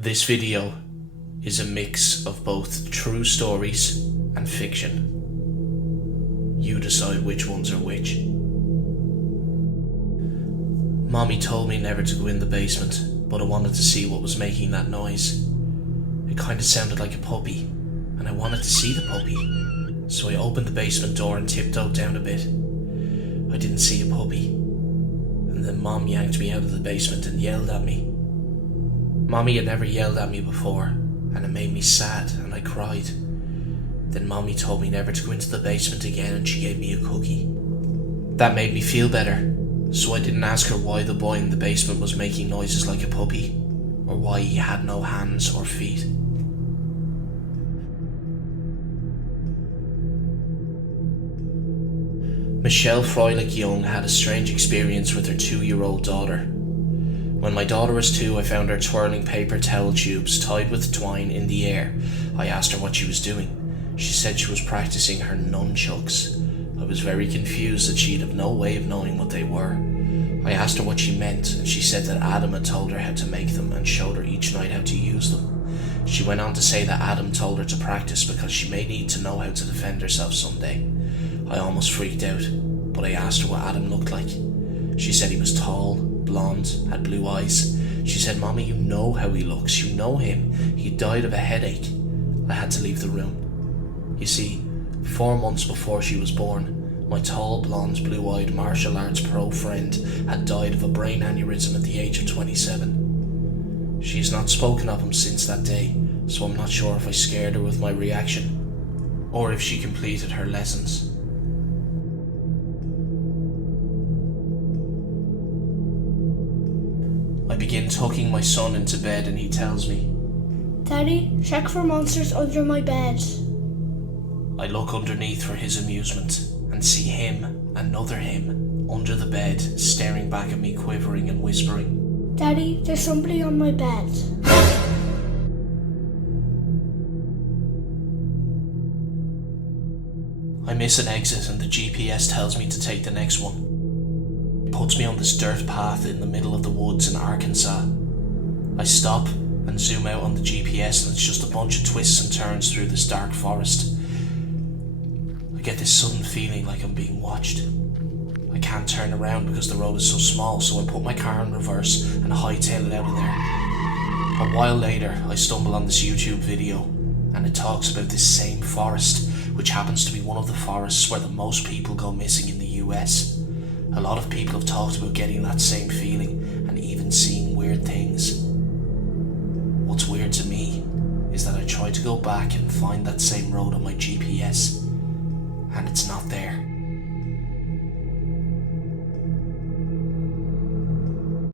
This video is a mix of both true stories and fiction. You decide which ones are which. Mommy told me never to go in the basement, but I wanted to see what was making that noise. It kinda sounded like a puppy, and I wanted to see the puppy. So I opened the basement door and tiptoed down a bit. I didn't see a puppy, and then Mom yanked me out of the basement and yelled at me. Mommy had never yelled at me before, and it made me sad, and I cried. Then Mommy told me never to go into the basement again, and she gave me a cookie. That made me feel better, so I didn't ask her why the boy in the basement was making noises like a puppy, or why he had no hands or feet. Michelle Freilich-Young had a strange experience with her 2-year-old daughter. When my daughter was 2, I found her twirling paper towel tubes tied with twine in the air. I asked her what she was doing. She said she was practicing her nunchucks. I was very confused that she'd have no way of knowing what they were. I asked her what she meant, and she said that Adam had told her how to make them and showed her each night how to use them. She went on to say that Adam told her to practice because she may need to know how to defend herself someday. I almost freaked out, but I asked her what Adam looked like. She said he was tall, blonde, had blue eyes. She said, "Mommy, you know how he looks, you know him. He died of a headache." I had to leave the room. You see, 4 months before she was born, my tall, blonde, blue-eyed martial arts pro friend had died of a brain aneurysm at the age of 27. She's not spoken of him since that day, so I'm not sure if I scared her with my reaction, or if she completed her lessons. I begin tucking my son into bed and he tells me, "Daddy, check for monsters under my bed." I look underneath for his amusement and see him, another him, under the bed, staring back at me, quivering and whispering, "Daddy, there's somebody on my bed." I miss an exit and the GPS tells me to take the next one. It puts me on this dirt path in the middle of the woods in Arkansas. I stop and zoom out on the GPS and it's just a bunch of twists and turns through this dark forest. I get this sudden feeling like I'm being watched. I can't turn around because the road is so small, so I put my car in reverse and hightail it out of there. A while later, I stumble on this YouTube video, and it talks about this same forest, which happens to be one of the forests where the most people go missing in the US. A lot of people have talked about getting that same feeling, and even seeing weird things. What's weird to me is that I tried to go back and find that same road on my GPS, and it's not there.